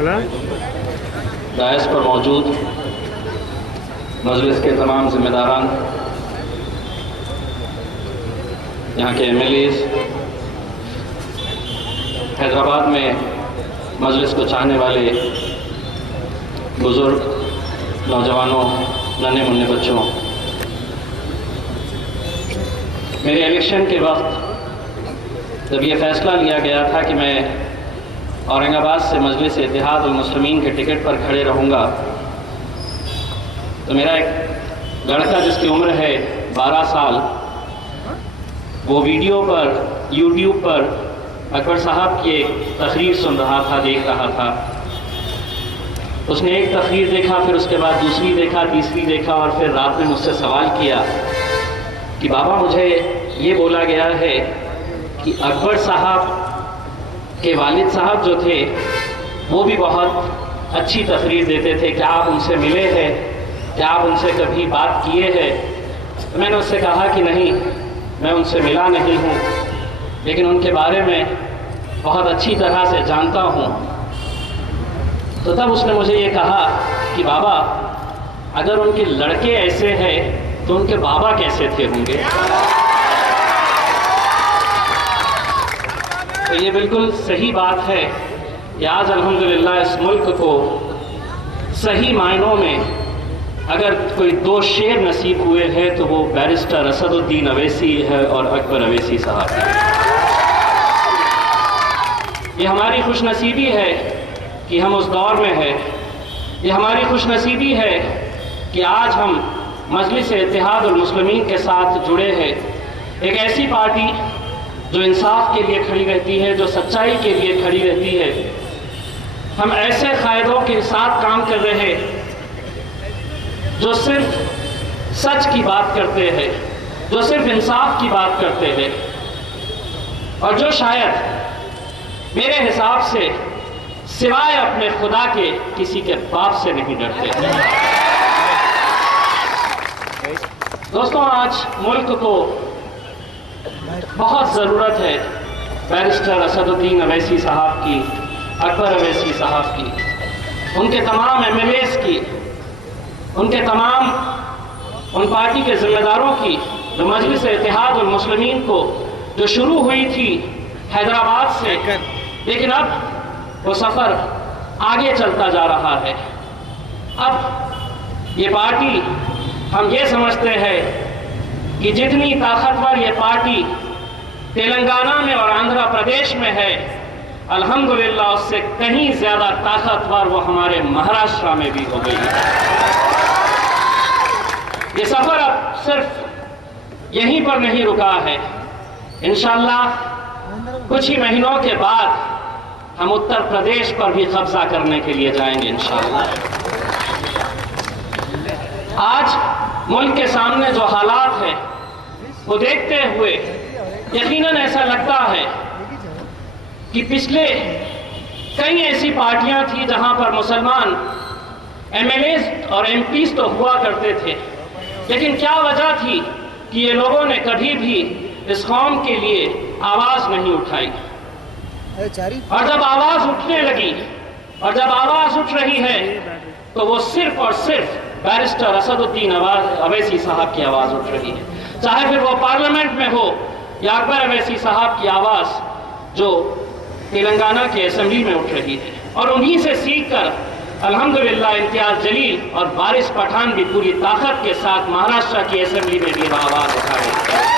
दायस पर मौजूद मजलिस के तमाम जिम्मेदारान, यहाँ के MLAs, हैदराबाद में मजलिस को चाहने वाले बुज़ुर्ग, नौजवानों, नन्हे मुन्ने बच्चों, मेरे इलेक्शन के वक्त जब ये फ़ैसला लिया गया था कि मैं औरंगाबाद से मजलिस इत्तेहाद उल मुस्लिमीन के टिकट पर खड़े रहूँगा, तो मेरा एक लड़का जिसकी उम्र है 12 साल, वो वीडियो पर YouTube पर अकबर साहब की एक तकरीर सुन रहा था, देख रहा था। उसने एक तकरीर देखा, फिर उसके बाद दूसरी देखा, तीसरी देखा, और फिर रात में मुझसे सवाल किया कि बाबा, मुझे ये बोला गया है कि अकबर साहब के वालिद साहब जो थे वो भी बहुत अच्छी तकरीर देते थे, क्या आप उनसे मिले हैं, क्या आप उनसे कभी बात किए हैं? तो मैंने उससे कहा कि नहीं, मैं उनसे मिला नहीं हूँ, लेकिन उनके बारे में बहुत अच्छी तरह से जानता हूँ। तो तब उसने मुझे ये कहा कि बाबा, अगर उनके लड़के ऐसे हैं तो उनके बाबा कैसे थे होंगे? तो ये बिल्कुल सही बात है कि आज अल्हम्दुलिल्लाह इस मुल्क को सही मायनों में अगर कोई 2 शेर नसीब हुए हैं तो वो बैरिस्टर असदुद्दीन अवैसी है और अकबर अवैसी साहब है। ये हमारी खुशनसीबी है कि हम उस दौर में हैं। ये हमारी खुशनसीबी है कि आज हम मजलिस इत्तेहाद उल मुस्लिमीन के साथ जुड़े हैं, एक ऐसी पार्टी जो इंसाफ के लिए खड़ी रहती है, जो सच्चाई के लिए खड़ी रहती है। हम ऐसे कायदों के साथ काम कर रहे हैं जो सिर्फ सच की बात करते हैं, जो सिर्फ इंसाफ की बात करते हैं, और जो शायद मेरे हिसाब से सिवाय अपने खुदा के किसी के बाप से नहीं डरते। दोस्तों, आज मुल्क को बहुत ज़रूरत है बैरिस्टर असदुद्दीन अवैसी साहब की, अकबर अवैसी साहब की, उनके तमाम MLAs की, उनके तमाम उन पार्टी के जिम्मेदारों की जो मजलिस इत्तेहाद उल मुस्लिमीन को जो शुरू हुई थी हैदराबाद से, लेकिन अब वो सफ़र आगे चलता जा रहा है। अब ये पार्टी, हम ये समझते हैं कि जितनी ताकतवर ये पार्टी तेलंगाना में और आंध्र प्रदेश में है, अल्हम्दुलिल्लाह उससे कहीं ज़्यादा ताकतवर वो हमारे महाराष्ट्र में भी हो गई है। ये सफ़र अब सिर्फ यहीं पर नहीं रुका है। इंशाअल्लाह कुछ ही महीनों के बाद हम उत्तर प्रदेश पर भी कब्जा करने के लिए जाएंगे इंशाअल्लाह। आज मुल्क के सामने जो हालात है वो देखते हुए यकीनन ऐसा लगता है कि पिछले कई ऐसी पार्टियां थी जहां पर मुसलमान MLAs और MPs तो हुआ करते थे, लेकिन क्या वजह थी कि ये लोगों ने कभी भी इस कौम के लिए आवाज़ नहीं उठाई। और जब आवाज़ उठने लगी और जब आवाज़ उठ रही है तो वो सिर्फ और सिर्फ बैरिस्टर असदुद्दीन अवैसी साहब की आवाज़ उठ रही है, चाहे फिर वो पार्लियामेंट में हो या अकबर अवैसी साहब की आवाज़ जो तेलंगाना के असेंबली में उठ रही है। और उन्हीं से सीखकर अल्हम्दुलिल्लाह इम्तियाज़ जलील और बारिश पठान भी पूरी ताकत के साथ महाराष्ट्र की असेंबली में भी आवाज़ उठा रहे हैं।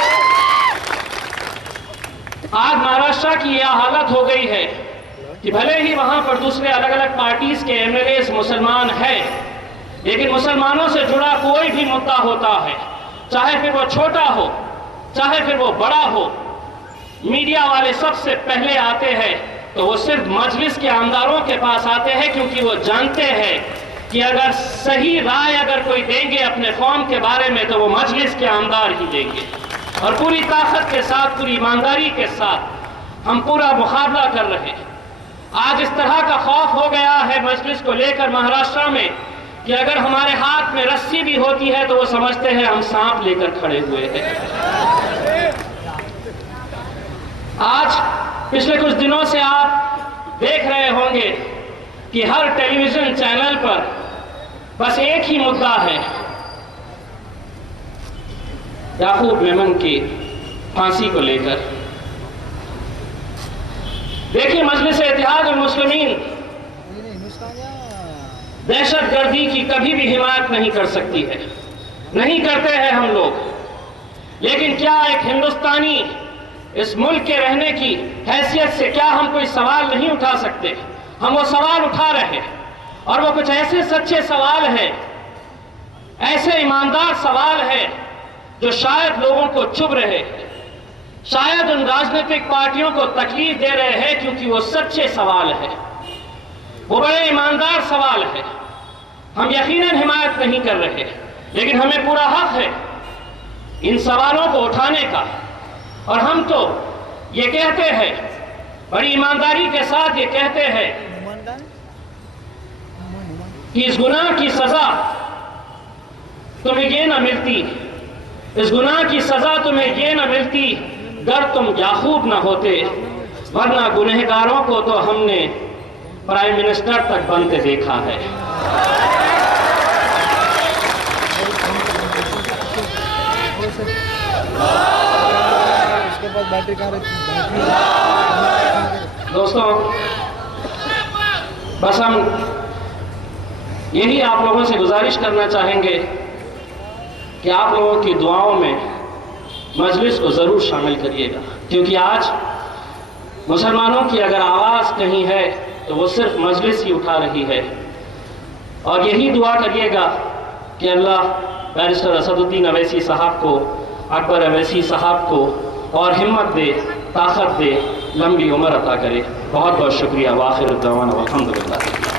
आज महाराष्ट्र की यह हालत हो गई है कि भले ही वहाँ पर दूसरे अलग अलग पार्टीज के MLAs मुसलमान हैं, लेकिन मुसलमानों से जुड़ा कोई भी मुद्दा होता है, चाहे फिर वो छोटा हो चाहे फिर वो बड़ा हो, मीडिया वाले सबसे पहले आते हैं तो वो सिर्फ मजलिस के आमदारों के पास आते हैं, क्योंकि वो जानते हैं कि अगर सही राय अगर कोई देंगे अपने कौम के बारे में तो वो मजलिस के आमदार ही देंगे। और पूरी ताकत के साथ, पूरी ईमानदारी के साथ हम पूरा मुकाबला कर रहे हैं। आज इस तरह का खौफ हो गया है मजलिस को लेकर महाराष्ट्र में कि अगर हमारे हाथ में रस्सी भी होती है तो वो समझते हैं हम सांप लेकर खड़े हुए हैं। आज पिछले कुछ दिनों से आप देख रहे होंगे कि हर टेलीविजन चैनल पर बस एक ही मुद्दा है, याकूब मेमन की फांसी को लेकर। देखिए, मजलिस इत्तेहादुल मुस्लिमीन दहशतगर्दी की कभी भी हिमायत नहीं कर सकती है, नहीं करते हैं हम लोग। लेकिन क्या एक हिंदुस्तानी इस मुल्क के रहने की हैसियत से क्या हम कोई सवाल नहीं उठा सकते? हम वो सवाल उठा रहे हैं, और वो कुछ ऐसे सच्चे सवाल हैं, ऐसे ईमानदार सवाल हैं जो शायद लोगों को चुभ रहे हैं, शायद उन राजनीतिक पार्टियों को तकलीफ दे रहे हैं, क्योंकि वो सच्चे सवाल हैं, वो बड़े ईमानदार सवाल है। हम यकीनन हिमायत नहीं कर रहे, लेकिन हमें पूरा हक है इन सवालों को उठाने का। और हम तो ये कहते हैं, बड़ी ईमानदारी के साथ ये कहते हैं कि इस गुनाह की सजा तुम्हें ये ना मिलती, इस गुनाह की सजा तुम्हें ये ना मिलती अगर तुम याकूब ना होते, वरना गुनहगारों को तो हमने प्राइम मिनिस्टर तक बनते देखा है। दोस्तों, बस हम यही आप लोगों से गुजारिश करना चाहेंगे कि आप लोगों की दुआओं में मजलिस को ज़रूर शामिल करिएगा, क्योंकि आज मुसलमानों की अगर आवाज़ कहीं है तो वो सिर्फ मजलिस ही उठा रही है। और यही दुआ करिएगा कि अल्लाह बैरिस्टर असदुद्दीन अवैसी साहब को, अकबर अवैसी साहब को और हिम्मत दे, ताकत दे, लंबी उम्र अता करे। बहुत बहुत शुक्रिया। वाखिर दावाना अल्हम्दुलिल्लाह।